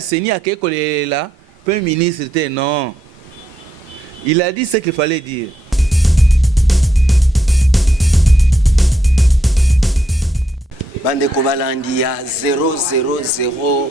a saigné à quelque là, Premier ministre était non. Il a dit ce qu'il fallait dire. Bande Kobalandi ya 0001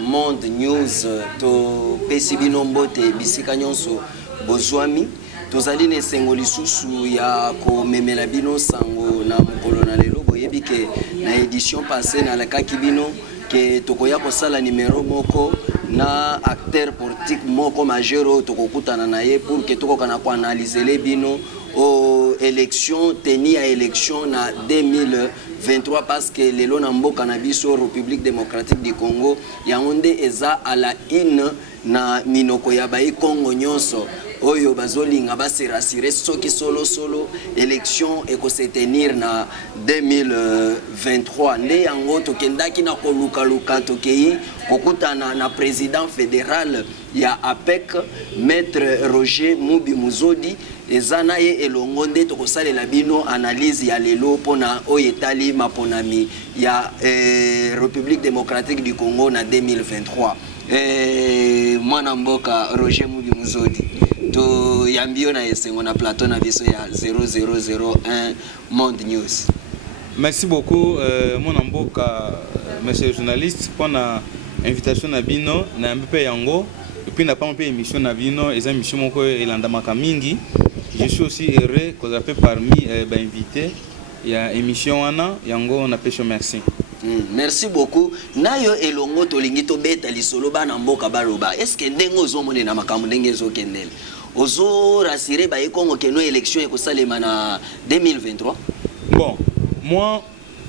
Monde News to pesibino mbote bisika nyonso bozwami tozali ne sengo lisusu ya ko memela bino sango na mokolo na lelo boyebi ke na édition passée na lakaki bino ke tokoya kosala numéro moko na acteur politique moko majeur tokokutana na ye pour que tokokana ko analyser les bino aux élections teni à élection na 2023 parce que lelo na mboka na biso République démocratique du Congo yangonde eza à la une na minoko ya bai Congo nyonso oyo bazolinga basirasire soki solo élection eko se tenir na 2023 nde yango tokendaki na koluka luka tokei kokutana na président fédéral ya APEC maître Roger Mubi Muzodi ezana ye elongo nde tokosalela bino analyse ya lelo pona oyetali maponami ya République démocratique du Congo na 2023 mwana mboka Roger Mubi Muzodi to yambio na esengo na plateau na biso ya 0001 Monde News. Merci beaucoup mon mboka monsieur le journaliste pour la invitation na bino na mpe yango et puis na pas un peu émission na bino et émission moko elanda makamingi. Je suis aussi heureux que vous avez parmi invité il y a émission wana yango na pesho merci. Merci beaucoup. Nayo elongo tolingi to beta lisolo bana mboka baloba. Est-ce que ndengo zomone na makambo ndenge zokendele? Ozo rassurer ba ekongo que nos élections ekosalema na 2023. Bon, moi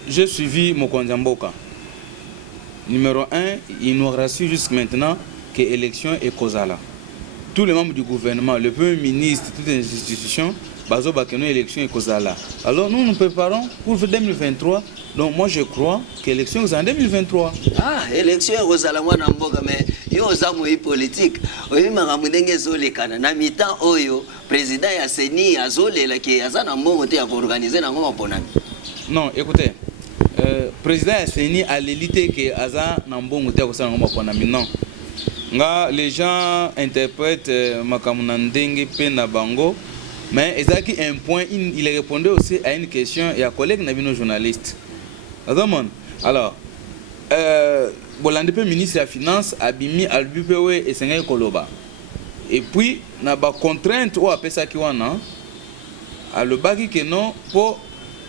j'ai suivi Mokonzi Mboka. Numéro 1, il nous rassure jusqu'à maintenant que l'élection est causale. Tous les membres du gouvernement, le Premier ministre, toutes les institutions, bazo bakeno élection est causale. Alors nous nous préparons pour 2023. Donc moi je crois que l'élection est en 2023. Ah, élection est causale moi na mboka mais yo zamu politique. Oyi makambo ndenge zolekana na mitan oyo président ya Seni azolela ke azana mbongo te ya organiser na ngoma ponami. Non, écoutez. Président Seni a l'élite que Aza Nambongo te akosala ngoma ponami non. Nga les gens interprètent makamuna ndenge pe na bango mais ezaki un point il répondait aussi à une question et à collègue na bino journaliste. Alors bolande pe ministre de la finance abimi albupewe esenga koloba. Et puis na ba contrainte o apesa ki wana alobaki que non pour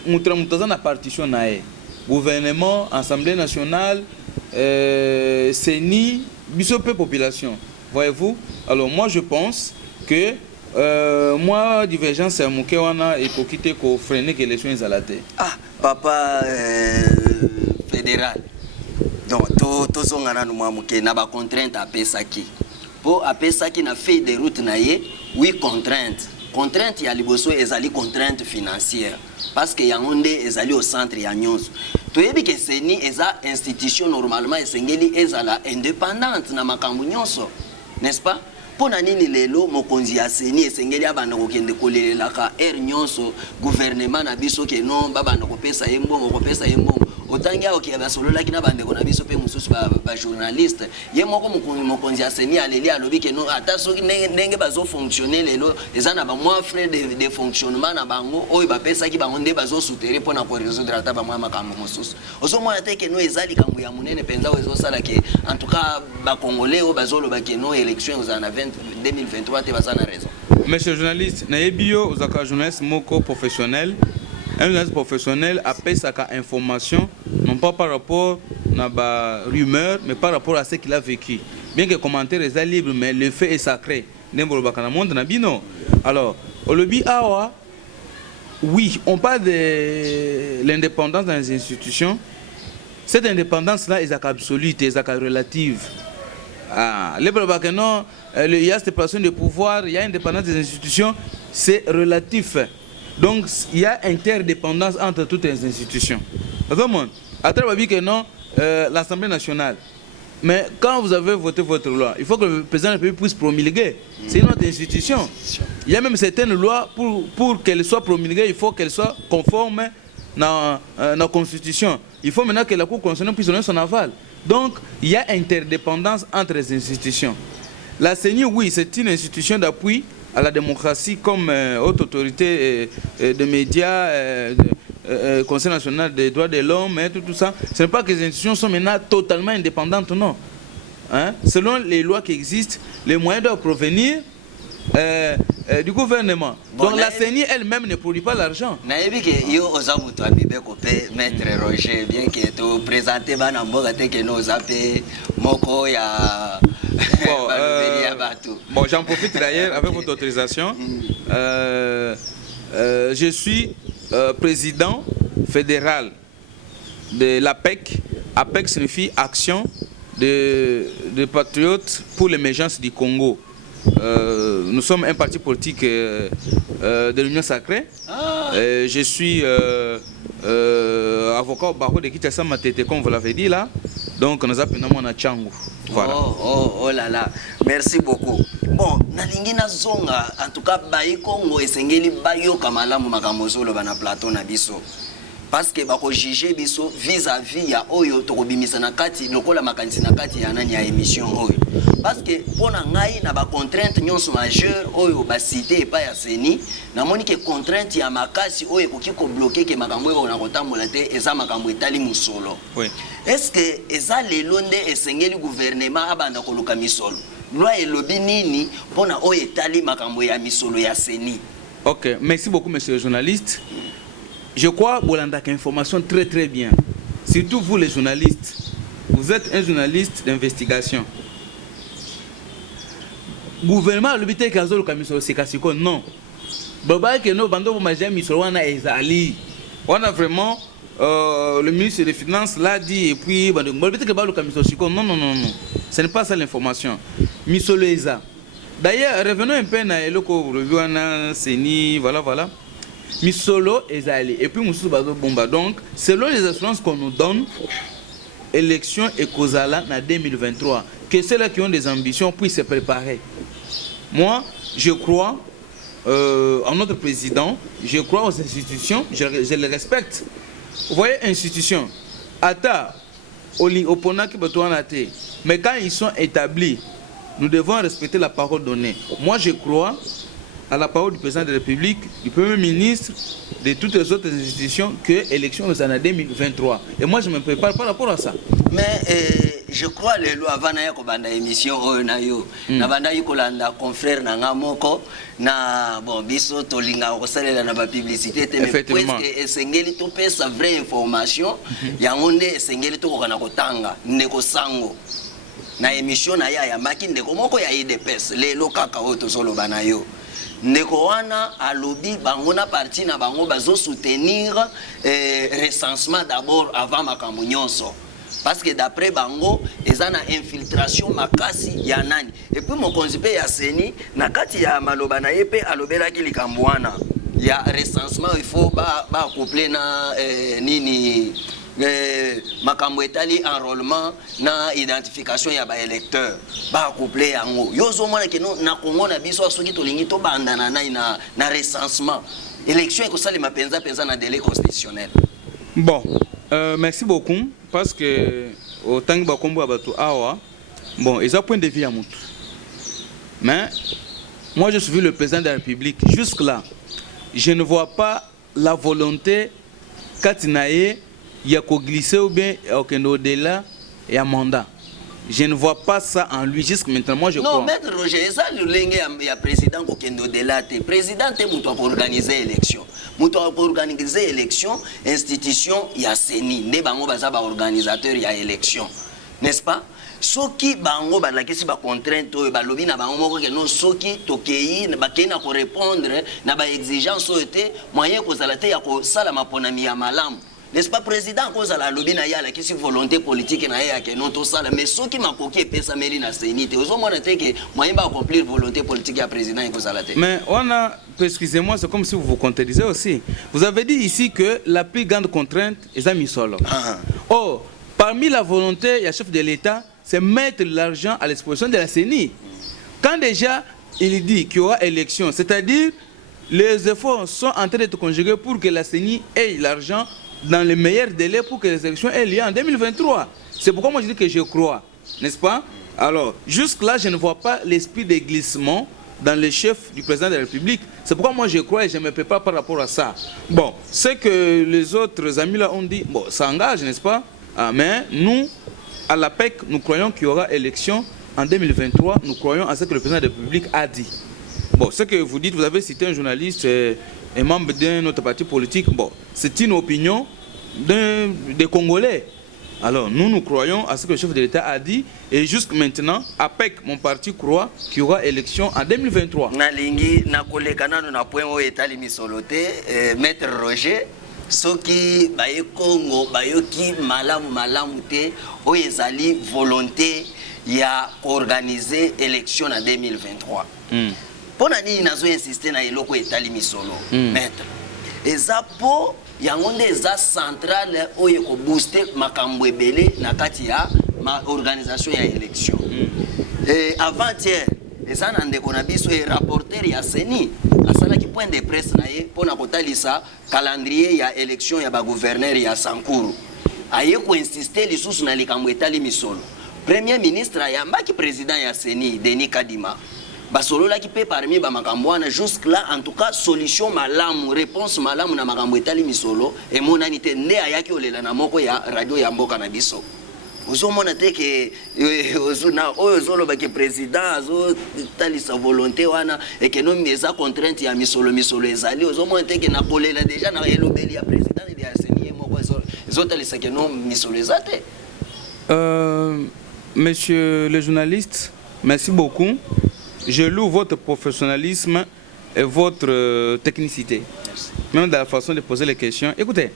mutaza na partition na e gouvernement, Assemblée nationale, CENI, bisope population. Voyez-vous? Alors moi je pense que moi divergence c'est mon kewana et pour quitter qu'on freiner que l'élection est à la tête. Ah, papa fédéral. Donc to zongana no mamuke na ba contrainte à pesaki. Pour à pesaki na fait des routes na ye, oui contrainte. Contrainte ya liboso ezali contrainte financière parce que yangonde ezali au centre ya nyonso. Toyebi ke Seni eza institution normalement esengeli ezala indépendante na makambo nyonso. N'est-ce pas? Pona nini lelo mokonzi ya Seni esengeli abana kokende kolelelaka nyonso gouvernement na biso ke non babana kopesa yembongo otangia okia basolola kina bande kona biso pe mususu ba journaliste ye moko mokonzi ya Seni aleli alobi ke non ata soki ndenge bazo fonctionner lelo ezana ba moi frais de fonctionnement na bango oyo bapesa ki bango nde bazo soutenir pona ko résoudre ata ba moi makambo mususu ozo mona te ke no ezali kambo ya munene penza ozo sala ke en tout cas ba congolais o bazolo ba ke no élection uzana 2023 te bazana raison. Monsieur le journaliste na ebio uzaka journaliste moko professionnel. Un journaliste professionnel appelle sa information, non pas par rapport à la rumeur, mais par rapport à ce qu'il a vécu. Bien que le commentaire est libre, mais le fait est sacré. Alors, au lobby Awa, oui, on parle de l'indépendance dans les institutions. Cette indépendance-là est absolue, est relative. Il y a cette passion de pouvoir, il y a indépendance des institutions, c'est relatif. Donc, il y a interdépendance entre toutes les institutions. À travers l'Assemblée nationale. Mais quand vous avez voté votre loi, il faut que le président de la République puisse promulguer. C'est une autre institution. Il y a même certaines lois, pour qu'elles soient promulguées, il faut qu'elles soient conformes à la Constitution. Il faut maintenant que la Cour constitutionnelle puisse donner son aval. Donc, il y a interdépendance entre les institutions. La CENI, oui, c'est une institution d'appui à la démocratie comme haute autorité de médias, Conseil national des droits de l'homme, tout ça. Ce n'est pas que les institutions sont maintenant totalement indépendantes, non. Hein? Selon les lois qui existent, les moyens doivent provenir du gouvernement. Bon, donc la CENI elle-même ne produit pas l'argent. Maître Roger, bien que tu présentes que nous bon, j'en profite d'ailleurs avec votre autorisation. Je suis président fédéral de l'APEC. APEC signifie Action de patriotes pour l'émergence du Congo. Nous sommes un parti politique de l'Union Sacrée. Je suis avocat au barreau de Kinshasa Matete, comme vous l'avez dit là. Donc nous appelons à Tchangou. Voilà. Oh là là, merci beaucoup. Bon, nalingi na zonga, en tout cas, bayi Congo esengeli bayo kamalamu makamozolo bana plateau na biso. Parce que bako juger biso vis-à-vis ya oyo tokobimisa na kati lokola makanisi na kati ya nani ya émission oyo. Parce que pona ngai na ba contrainte nyonso majeure oyo ba cité pa ya CENI na moni ke contrainte ya makasi oyo koki ko bloquer ke makambo eko na kotambola te eza makambo etali musolo. Oui. Est-ce que eza lelo nde esengeli gouvernement abanda koluka misolo? Loi elobi nini pona oyo etali makambo ya misolo ya CENI? OK, merci beaucoup monsieur le journaliste. Je crois Bolanda information très bien. Surtout vous les journalistes. Vous êtes un journaliste d'investigation. Gouvernement l'obité kazolo kamisolo sekasiko non. Baba que no bando maja misolo wana ezali. On a vraiment le ministre des Finances l'a dit et puis bando l'obité que balo kamisolo siko non. Ce n'est pas ça l'information. Misolo eza. D'ailleurs, revenons un peu na eloko reviwana CENI voilà. Misolo ezali et puis Moussou Bazo Bomba. Donc, selon les assurances qu'on nous donne, élection et Kozala en 2023, que ceux-là qui ont des ambitions puissent se préparer. Moi, je crois en notre président, je crois aux institutions, je les respecte. Vous voyez, institutions, Ata, Opona qui mais quand ils sont établis, nous devons respecter la parole donnée. Moi, je crois à la parole du président de la République, du Premier ministre, de toutes les autres institutions, que l'élection est en 2023. Et moi, je me prépare par rapport à ça. Mais je crois que les lois avant de l'émission, confrère Nangamoko, na bon biso tolinga kosalela na ba publicité te mais presque esengeli to pesa vraie information yango nde esengeli to kokana kotanga ndeko sango na émission na ya maki ndeko moko ya IDPS lelo kaka oyo tozoloba na yo ndeko wana alobi bango na parti na bango bazo soutenir recensement d'abord avant makambo nyonso. Parce que d'après bango, ils ont une infiltration makasi ya nani. Et puis mon conseiller ya CENI, nakati ya maloba na yepe alobela ki likambwana. Ya recensement il faut ba coupler na nini makambo etali enrôlement na identification ya ba électeur. Ba coupler yango. Yozo mona ke na Congo na biso soki tolingi to bandana na recensement. Élection ko sali mapenza na délai constitutionnel. Bon, merci beaucoup. Parce que au temps que combo abatu awa bon ils ont point de vue à moutou mais moi je suis le président de la République jusque là je ne vois pas la volonté katinaye ya ko glisser ou bien au-delà et à mandat. Je ne vois pas ça en lui jusqu'à maintenant. Moi, je crois. Non, Maître Roger, ça, il y a président qui est au-delà. Le président est pour organiser l'élection. Pour organiser l'élection, institution, il y a CENI. Il y a organisateur, il y a élection. N'est-ce pas? Soki bango balakisi ba contrainte oyo balobi na bango moko ke no soki tokei na bakena ko répondre na ba exigence oyo te moyen ko zala te ya ko sala maponami ya malamu. N'est-ce pas président cause à la lobby na ya la qui volonté politique na ya ke non to sala mais ceux qui m'a coqué pesa meri na CENI te ozo mona te que moyen ba accomplir volonté politique ya président cause à la te. Mais on a excusez-moi c'est comme si vous vous contredisez aussi. Vous avez dit ici que la plus grande contrainte est à Misolo. Oh, parmi la volonté il y a chef de l'État c'est mettre l'argent à l'exposition de la CENI. Quand déjà il dit qu'il y aura élection, c'est-à-dire les efforts sont en train d'être conjugués pour que la CENI ait l'argent dans les meilleurs délais pour que les élections aient lieu en 2023. C'est pourquoi moi je dis que je crois, n'est-ce pas? Alors, jusque-là, je ne vois pas l'esprit de glissement dans les chefs du président de la République. C'est pourquoi moi je crois et je me prépare par rapport à ça. Bon, ce que les autres amis là ont dit, bon, ça engage, n'est-ce pas? Mais nous, à la PEC, nous croyons qu'il y aura élection en 2023. Nous croyons à ce que le président de la République a dit. Bon, ce que vous dites, vous avez cité un journaliste et membre d'un autre parti politique. Bon, c'est une opinion des Congolais. Alors, nous croyons à ce que le chef de l'État a dit. Et jusque maintenant, APEC, mon parti, croit qu'il y aura élection en 2023. Nalingi, nakolekana na point où est allé misolote, Maître Roger, soki baye Congo, bayoki malamu te, o ezali volonté ya organiser élection en 2023. Pour nani nazo insister na eloko etali misolo, Maître. Eza po yango nde eza centrale oyo ko booster makambo ebele na kati ya ma organisation ya élection. Avant-hier, eza na ndeko na biso e rapporteur ya CENI asalaki point de presse na ye pona kotalisa calendrier ya élection ya ba gouverneur ya Sankuru. Aye ko insister lisusu na likambo etali misolo. Premier ministre ayambaki président ya CENI Denis Kadima. Basolola qui peut parmi ba makambo na jusque là en tout cas solution malamu réponse malamu na makambo etali misolo et monanité nde ayaki olela na moko ya radio ya mboka na biso ozomona te ke ozuna ozolo ba ke président azo talisa volonté wana et que no meza contrainte ya misolo ezali ozomona te ke na kolela déjà na elobeli ya président de ya CENI moko ezo talisa ke no misolo ezate. Monsieur le journaliste, merci beaucoup. Je loue votre professionnalisme et votre technicité. Merci. Même dans la façon de poser les questions. Écoutez,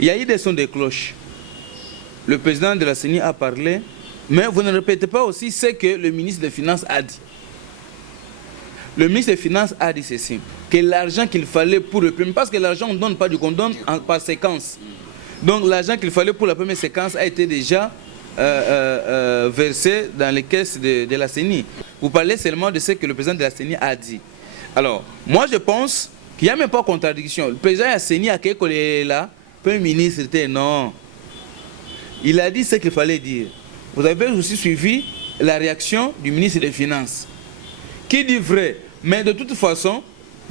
il y a eu des sons de cloche. Le président de la CENI a parlé, mais vous ne répétez pas aussi ce que le ministre des Finances a dit. Le ministre des Finances a dit ceci, que l'argent qu'il fallait pour le premier, parce que l'argent on ne donne pas du qu'on donne par séquence. Donc l'argent qu'il fallait pour la première séquence a été déjà versé dans les caisses de la CENI. Vous parlez seulement de ce que le président de la CENI a dit. Alors, moi je pense qu'il n'y a même pas de contradiction. Le président de la CENI a quelque là, Premier ministre était non. Il a dit ce qu'il fallait dire. Vous avez aussi suivi la réaction du ministre des Finances, qui dit vrai, mais de toute façon,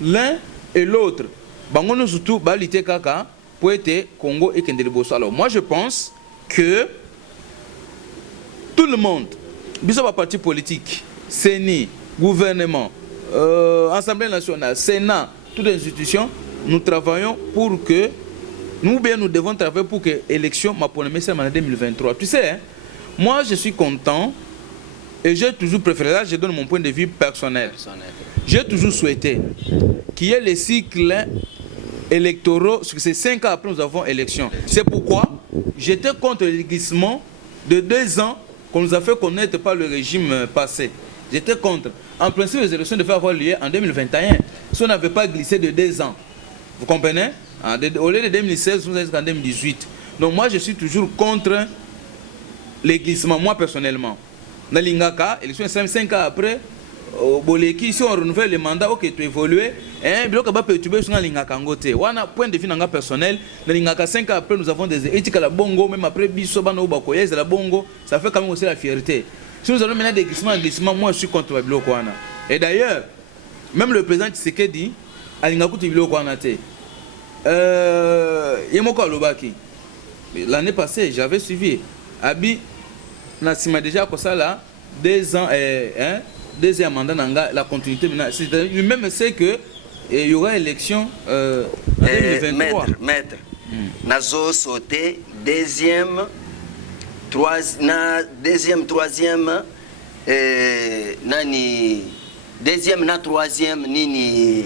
l'un et l'autre, Bangono surtout, Balite Kaka, pour être Congo et Kendeliboso. Alors, moi je pense que tout le monde, bisous parti politique, CENI, gouvernement, Assemblée nationale, Sénat, toutes les institutions, nous travaillons pour que, nous devons travailler pour que l'élection m'apponne en 2023. Tu sais, hein, moi je suis content et j'ai toujours préféré, là je donne mon point de vue personnel. J'ai toujours souhaité qu'il y ait les cycles électoraux, parce que c'est 5 ans après nous avons élection. C'est pourquoi j'étais contre le glissement de 2 ans qu'on nous a fait connaître par le régime passé. J'étais contre. En principe, les élections devaient avoir lieu en 2021. Si on n'avait pas glissé de 2 ans. Vous comprenez? Au lieu de 2016, nous sommes en 2018. Donc moi, je suis toujours contre les glissements, moi personnellement. Dans l'Ingaka, élection 5 ans après, au Boleki, si on renouvelle le mandat, ok, tu évolues, hein, bien qu'on va perturber sur l'Ingaka Ngote. On a point de vue personnel. Dans l'Ingaka 5 ans après, nous avons des éthiques à la bongo, même après Bissobano ou Bakoyez à la bongo, ça fait quand même aussi la fierté. Si nous avons maintenant des glissements, moi je suis contre la Bilokwana. Et d'ailleurs, même le président Tshisekedi, à l'Ingakuti Bilokwana, Yemoko Alobaki. L'année passée, j'avais suivi. Abi, Nassima déjà comme ça là, 2 ans, 2 ans mandat, la continuité maintenant. Lui-même sait que il y aura élection en 2023. Maître, Nazo sauté, deuxième, troisième, nani, deuxième, troisième, nini.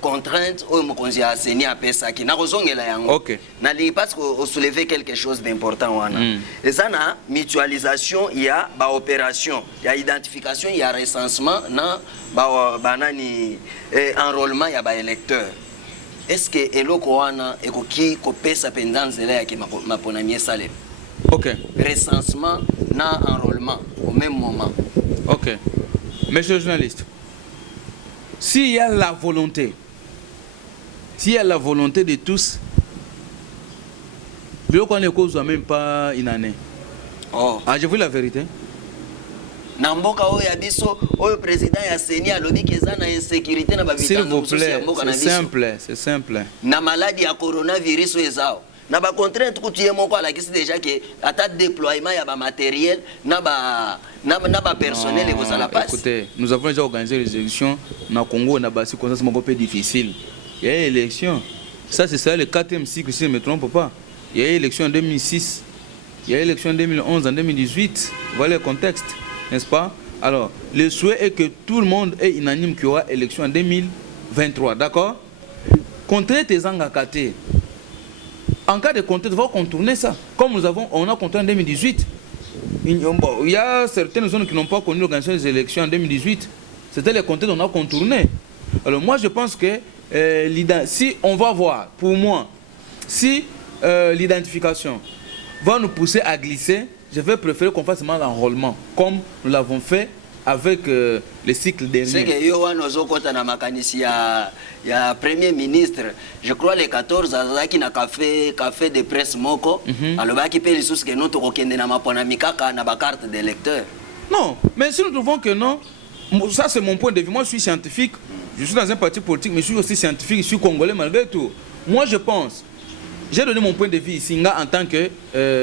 Contrainte au mokonzi a CENI a pesaki na kozongela yango. OK. Nali parce que on soulever quelque chose d'important wana. Et ça na mutualisation il y a ba opération, il y a identification, il y a recensement na ba nani enrôlement il y a ba électeur. Est-ce que eloko wana ekoki ko pesa pendanze la yake maponamie salé? OK. Recensement na enrôlement au même moment. OK. Monsieur le journaliste, s'il y a la volonté de tous, Bio qu'on est cause même pas une année. Oh. Ah, je vous la vérité. Na mboka oyo ya biso oyo président ya CENI alobi keza na insécurité na babita. S'il vous plaît, c'est simple, c'est simple. Na maladie ya coronavirus ezao. Na ba contrainte kutuye moko ala kisi déjà que ata déploiement ya ba matériel na ba personnel et la passe. Écoutez, nous avons déjà organisé les élections na Congo na basi comme ça c'est un peu difficile. Il y a eu élection. Ça c'est ça le 4e cycle si je ne me trompe pas. Il y a eu élection en 2006. Il y a eu élection en 2011, en 2018. Voilà le contexte, n'est-ce pas? Alors, le souhait est que tout le monde est unanime qu'il y aura élection en 2023, d'accord? Contrer tes engakatés. En cas de contrainte, il faut contourner ça. Comme on a contourné en 2018. Il y a certaines zones qui n'ont pas connu l'organisation des élections en 2018. C'était les contraintes qu'on a contournées. Alors moi, je pense que si on va voir, pour moi, si l'identification va nous pousser à glisser, je vais préférer qu'on fasse seulement l'enrôlement, comme nous l'avons fait avec le cycle dernier. C'est que Yohan Ozokota na makanisi ya Premier ministre, je crois les 14 azaki na café de presse moko, alobaki pe lisusu ke non tokokende na mapona mikaka na ba carte d'électeur. Non, mais si nous trouvons que non, ça c'est mon point de vue. Moi je suis scientifique, je suis dans un parti politique, mais je suis aussi scientifique, je suis congolais malgré tout. Moi je pense, j'ai donné mon point de vue ici en tant que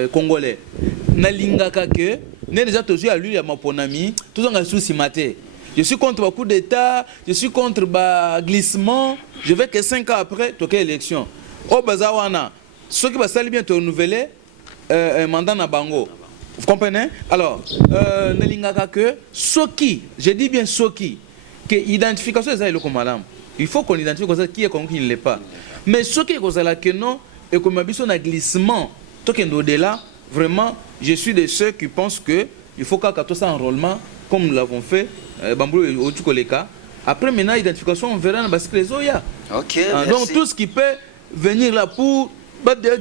congolais. Nalingaka que n'est déjà toujours à lui à maponami, tout en souci maté. Je suis contre le coup d'État, je suis contre le glissement. Je vais que 5 ans après, toquer l'élection. Au Bazawana, ceux qui vont bien te renouveler un mandat na bango. Vous comprenez? Alors, Nalingaka que Soki, je dis bien Soki, que l'identification est le madame. Il faut qu'on identifie qui est comme qui ne l'est pas. Mais ce qui est que non, et comme un glissement, tout au-delà, vraiment, je suis de ceux qui pensent que il faut qu'à tout ça enrôlement, comme nous l'avons fait, Bambou et Otukoleka. Après, maintenant, l'identification, on verra dans les Oya. Ok, donc, tout ce qui peut venir là pour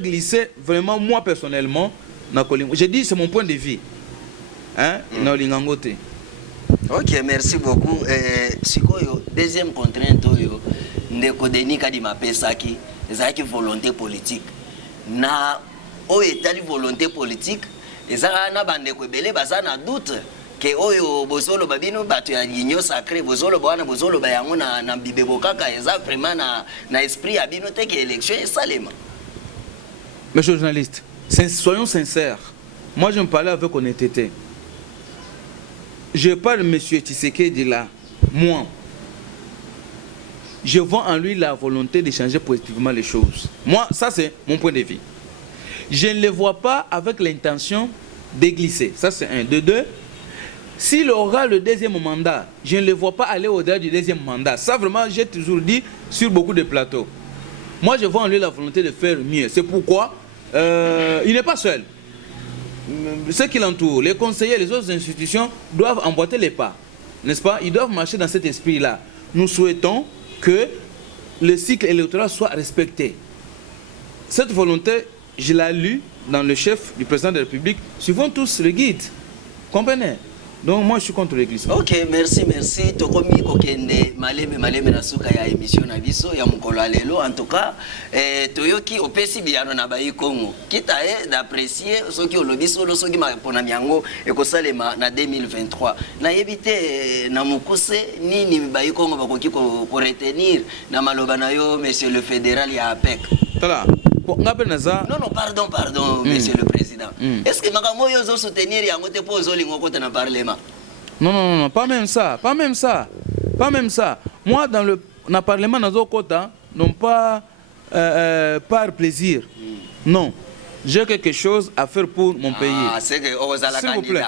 glisser, vraiment, moi personnellement, j'ai dit, c'est mon point de vue. Hein? Ok, merci beaucoup. Deuxième contrainte, ndeko Denis Kadima Pesaki, c'est volonté politique. Na o état de volonté politique, ezaka na bandeko ebele baza na doute que oyo bozolo babino bato ya union sacré bozolo bwana bozolo bayango na bibebo kaka eza vraiment na esprit ya bino te que élection esalema. Monsieur le journaliste, soyons sincères. Moi je me parlais avec honnêteté. Je parle de M. Tshisekedi là, moi. Je vois en lui la volonté de changer positivement les choses. Moi, ça c'est mon point de vue. Je ne le vois pas avec l'intention de glisser. Ça c'est un. De deux, s'il aura le deuxième mandat, je ne le vois pas aller au-delà du deuxième mandat. Ça vraiment, j'ai toujours dit sur beaucoup de plateaux. Moi, je vois en lui la volonté de faire mieux. C'est pourquoi il n'est pas seul. Ceux qui l'entourent, les conseillers, les autres institutions doivent emboîter les pas. N'est-ce pas? Ils doivent marcher dans cet esprit-là. Nous souhaitons que le cycle électoral soit respecté. Cette volonté, je l'ai lue dans le chef du président de la République. Suivons tous le guide. Comprenez? Donc moi je suis contre l'église. Ok, merci. Tokomi kokende maleme na suka ya émission na biso ya mukolo lelo. En tout cas, toyoki opesi biano na bayi Congo. Kita d'apprécier ce qui olobi solo soki mapona miango ekosalema na 2023. Na yebite na mukuse nini bayi Congo bakoki ko retenir na maloba na yo monsieur le fédéral ya APEC. Tala. Non, pardon, monsieur le président. Est-ce que Makamo yozo soutenir yango te po zolingo kote na parlement? Non, pas même ça. Moi, dans le parlement, nazo kota, non pas par plaisir. Non. J'ai quelque chose à faire pour mon pays. C'est que S'il vous plaît.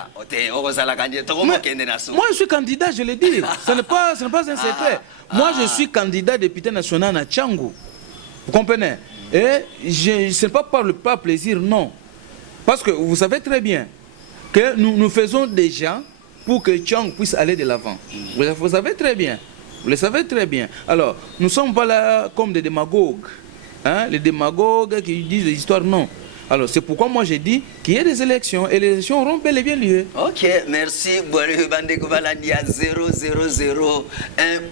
Moi, je suis candidat, je l'ai dit. Ce n'est pas un secret. Moi, je suis candidat député national à Tchangou. Vous comprenez? Et ce n'est pas par le plaisir, non. Parce que vous savez très bien que nous faisons déjà pour que Tchang puisse aller de l'avant. Vous le savez très bien. Alors, nous ne sommes pas là comme des démagogues. Hein? Les démagogues qui disent des histoires, non. Alors c'est pourquoi moi j'ai dit qu'il y ait des élections et les élections auront bel et bien lieu. Ok, merci. 000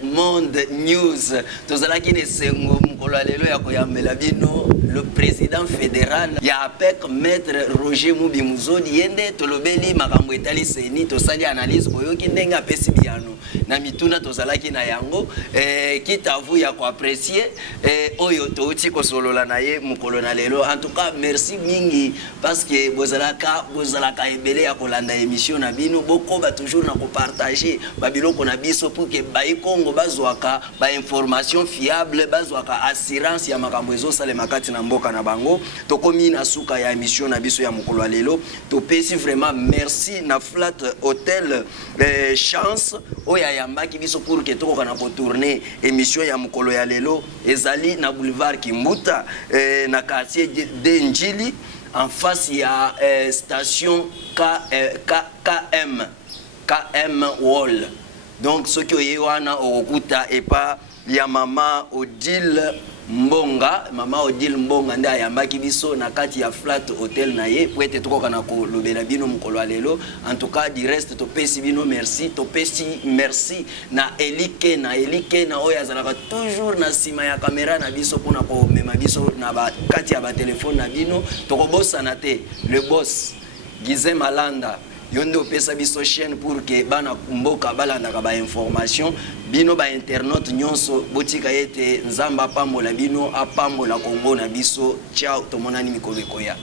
Monde News. Le président fédéral Yapek Maître Roger Mubimuzodi yende tolobeli makambo etali seni tosali analyse boyoki ndenga pesi biano na mituna tozalaki na yango kitavu ya ko apprécier oyo touti ko solola na ye mukolo na lelo. En tout cas merci mingi parce que bozalaka ebele ya kolanda émission na bino boko ba toujours na ko partager babiloko na biso pour que bayi Congo bazwaka ba information fiable bazwaka assurance ya makambo ezo sale makati na mboka na bango. Tokomi na suka ya émission na biso ya mukolo lelo topesi vraiment merci na Flat Hotel chance oya yambaki biso pour que toko kana ko tourner émission ya mukolo ya lelo ezali na boulevard Kimbuta na quartier de Njili en face ya station KM Wall. Donc ce qui est wana okuta et pas ya mama Odile Mbonga nda ayambaki biso na kati ya Flat Hotel na ye po ete tokoka na kolobela bino mukolo lelo. En tout cas du reste topesi bino merci, topesi merci na Elike na oyo azalaka toujours na sima ya kamera na biso pona ko mema biso na ba kati ya ba telefone na bino tokobosa na te le boss Gize Malanda yondo opesa biso chaîne pour que bana mboka balandaka ba information bino ba internaute nyonso botika yete nzamba pambola bino apambola Kongo na biso. Ciao tomonani mikolo koya.